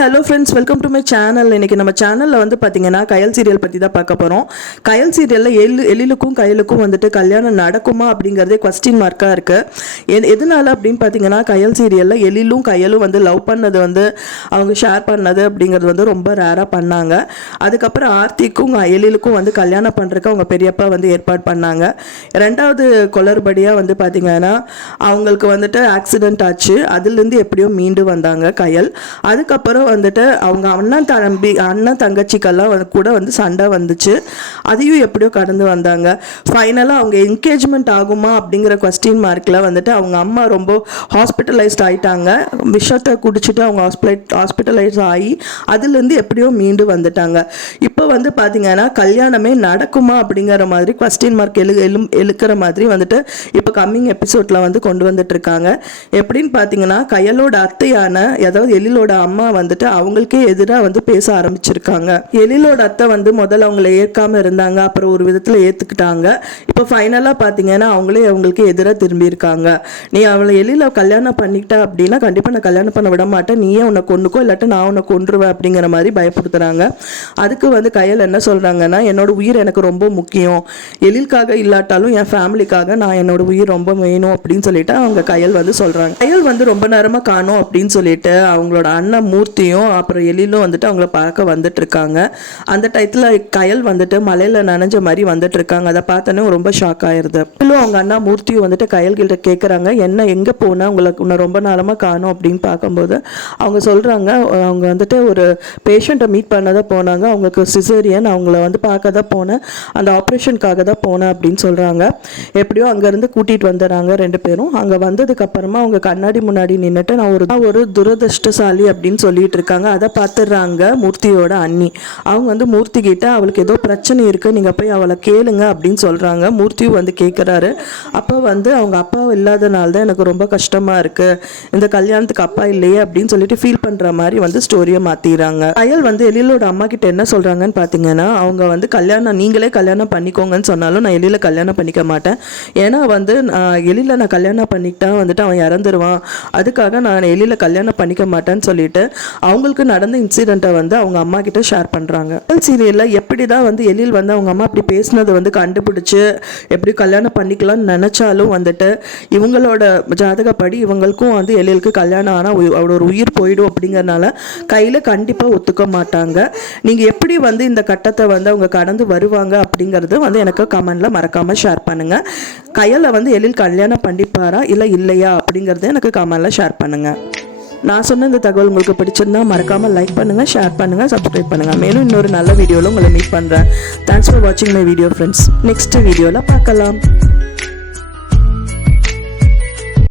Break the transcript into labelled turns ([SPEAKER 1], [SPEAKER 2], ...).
[SPEAKER 1] Hello friends welcome to my channel இன்னைக்கு நம்ம சேனலில் வந்து பார்த்தீங்கன்னா கயல் சீரியல் பற்றி தான் பார்க்க போகிறோம் கயல் சீரியலில் எள்ளு எழிலுக்கும் கயலுக்கும் வந்துட்டு கல்யாணம் நடக்குமா அப்படிங்கிறதே கொஸ்டின் மார்க்காக இருக்குது எதனால அப்படின்னு பார்த்தீங்கன்னா கயல் சீரியலில் எழிலும் கயலும் வந்து லவ் பண்ணது வந்து அவங்க ஷேர் பண்ணது அப்படிங்கிறது வந்து ரொம்ப ரேராக பண்ணாங்க. அதுக்கப்புறம் ஆர்த்திக்கும் எழிலுக்கும் வந்து கல்யாணம் பண்ணுறதுக்கு அவங்க பெரியப்பா வந்து ஏற்பாடு பண்ணாங்க. ரெண்டாவது குளறுபடியாக வந்து பார்த்தீங்கன்னா அவங்களுக்கு வந்துட்டு ஆக்சிடெண்ட் ஆச்சு. அதுலேருந்து எப்படியோ மீண்டு வந்தாங்க கயல். அதுக்கப்புறம் வந்துட்டு அவங்க அண்ணன் தம்பி அண்ணன் தங்கச்சிக்கெல்லாம் கூட வந்து சண்டை வந்துச்சு. அதையும் எப்படியோ கடந்து வந்தாங்க. ஃபைனலாக அவங்க என்கேஜ்மெண்ட் ஆகுமா அப்படிங்கிற கொஸ்டின் மார்க்கில் வந்துட்டு அவங்க அம்மா ரொம்ப ஹாஸ்பிட்டலைஸ்ட் ஆயிட்டாங்க. விஷத்தை குடிச்சிட்டு அவங்க ஹாஸ்பிட்டல் ஹாஸ்பிட்டலைஸ் ஆகி அதுலேருந்து எப்படியோ மீண்டு வந்துட்டாங்க. இப்போ வந்து பார்த்தீங்கன்னா கல்யாணமே நடக்குமா அப்படிங்கிற மாதிரி கொஸ்டின் மார்க் எழு எழு எழுக்கிற மாதிரி வந்துட்டு இப்போ கம்மிங் எபிசோட்ல வந்து கொண்டு வந்துட்டு இருக்காங்க. எப்படின்னு பார்த்தீங்கன்னா கயலோட அத்தையான அதாவது எழிலோட அம்மா வந்துட்டு அவங்களுக்கே எதிராக வந்து பேச ஆரம்பிச்சிருக்காங்க. எழிலோட அத்தை வந்து முதல்ல அவங்கள ஏற்காம இருந்தாங்க. அப்புறம் ஒரு விதத்தில் ஏற்றுக்கிட்டாங்க இப்போ ஃபைனலாக பார்த்தீங்கன்னா அவங்களே அவங்களுக்கு எதிராக திரும்பியிருக்காங்க. நீ அவளை எழில கல்யாணம் பண்ணிக்கிட்ட அப்படின்னா கண்டிப்பாக நான் கல்யாணம் பண்ண விட மாட்டேன். நீயே உன்னை கொண்டுக்கோ இல்லாட்டி நான் உன்னை கொன்றுவேன் அப்படிங்கிற மாதிரி பயப்படுத்துறாங்க. அதுக்கு வந்து கையல் என்ன சொல்றாங்கன்னா என்னோட உயிர் எனக்கு ரொம்ப முக்கியம். எழிலுக்காக இல்லாட்டாலும் என் ஃபேமிலிக்காக நான் என்னோட உயிர் ரொம்ப வேணும் அப்படின்னு சொல்லிட்டு அவங்க கையல் வந்து சொல்கிறாங்க கையல் வந்து ரொம்ப நேரமாக காணும் அப்படின்னு சொல்லிட்டு அவங்களோட அண்ணன் மூர்த்தி மூர்த்தியும் அப்புறம் எலிலும் வந்துட்டு அவங்கள பார்க்க வந்துட்டு இருக்காங்க அந்த டயத்தில் கயல் வந்துட்டு மலையில் நனைஞ்ச மாதிரி வந்துட்டுருக்காங்க. அதை பார்த்தோன்னே ரொம்ப ஷாக் ஆயிடுது எழிலும் அவங்க அண்ணா மூர்த்தியும் வந்துட்டு கயல்கிட்ட கேட்குறாங்க என்ன எங்கே போனால் உங்களுக்கு உன்னை ரொம்ப நேரமாக காணும். அப்படின்னு பார்க்கும்போது அவங்க சொல்கிறாங்க அவங்க வந்துட்டு ஒரு பேஷண்ட்டை மீட் பண்ண தான் போனாங்க. அவங்களுக்கு சிசேரியன் அவங்கள வந்து பார்க்க தான் போனேன். அந்த ஆப்ரேஷனுக்காக தான் போனேன். அப்படின்னு சொல்கிறாங்க எப்படியோ அங்கேருந்து கூட்டிகிட்டு வந்துடுறாங்க ரெண்டு பேரும். அங்கே வந்ததுக்கப்புறமா அவங்க கண்ணாடி முன்னாடி நின்றுட்டு நான் ஒரு ஒரு துரதிருஷ்டசாலி அப்படின்னு சொல்லிட்டு இருக்காங்க அதை பார்த்துடுறாங்க மூர்த்தியோட அண்ணி. அவங்க வந்து மூர்த்தி கிட்ட அவளுக்கு ஏதோ பிரச்சனை இருக்கு. நீங்கள் போய் அவளை கேளுங்க அப்படின்னு சொல்கிறாங்க மூர்த்தியும் வந்து கேட்குறாரு அப்போ வந்து அவங்க அப்பா இல்லாதனால தான் எனக்கு ரொம்ப கஷ்டமாக இருக்கு. இந்த கல்யாணத்துக்கு அப்பா இல்லையே அப்படின்னு சொல்லிட்டு ஃபீல் பண்ணுற மாதிரி வந்து ஸ்டோரியை மாற்றிடுறாங்க அயல் வந்து எழிலோட அம்மா கிட்ட என்ன சொல்கிறாங்கன்னு பார்த்தீங்கன்னா அவங்க வந்து கல்யாணம் நீங்களே கல்யாணம் பண்ணிக்கோங்கன்னு சொன்னாலும் நான் எழில கல்யாணம் பண்ணிக்க மாட்டேன். ஏன்னா வந்து நான் எழில நான் கல்யாணம் பண்ணிக்கிட்டா வந்துட்டு அவன் இறந்துருவான். அதுக்காக நான் எழில கல்யாணம் பண்ணிக்க மாட்டேன்னு சொல்லிட்டு அவங்களுக்கு நடந்த இன்சிடெண்ட்டை வந்து அவங்க அம்மா கிட்ட ஷேர் பண்ணுறாங்க சீரியலில் எப்படி தான் வந்து எழில் வந்து அவங்க அம்மா அப்படி பேசினதை வந்து கண்டுபிடிச்சு எப்படி கல்யாணம் பண்ணிக்கலாம்னு நினச்சாலும் வந்துட்டு இவங்களோட ஜாதகப்படி இவங்களுக்கும் வந்து எழிலுக்கு கல்யாணம் ஆனால் அவளோட உயிர் போயிடும் அப்படிங்கிறனால கையில் கண்டிப்பாக ஒத்துக்க மாட்டாங்க. நீங்கள் எப்படி வந்து இந்த கட்டத்தை வந்து அவங்க கடந்து வருவாங்க அப்படிங்கிறது வந்து எனக்கு கமெண்டில் மறக்காமல் ஷேர் பண்ணுங்கள் கையில் வந்து எழில் கல்யாணம் பண்ணிப்பாரா இல்லை இல்லையா அப்படிங்கிறத எனக்கு கமெண்டில் ஷேர் பண்ணுங்கள் நான் சொன்ன இந்த தகவல் உங்களுக்கு பிடிச்சிருந்தா மறக்காமல் லைக் பண்ணுங்கள் ஷேர் பண்ணுங்கள் சப்ஸ்கிரைப் பண்ணுங்கள் மேலும் இன்னொரு நல்ல வீடியோவில் உங்களை மீட் பண்ணுறேன் தேங்க்ஸ் ஃபார் வாட்சிங் மை வீடியோ ஃப்ரெண்ட்ஸ் நெக்ஸ்ட் வீடியோவில் பார்க்கலாம்.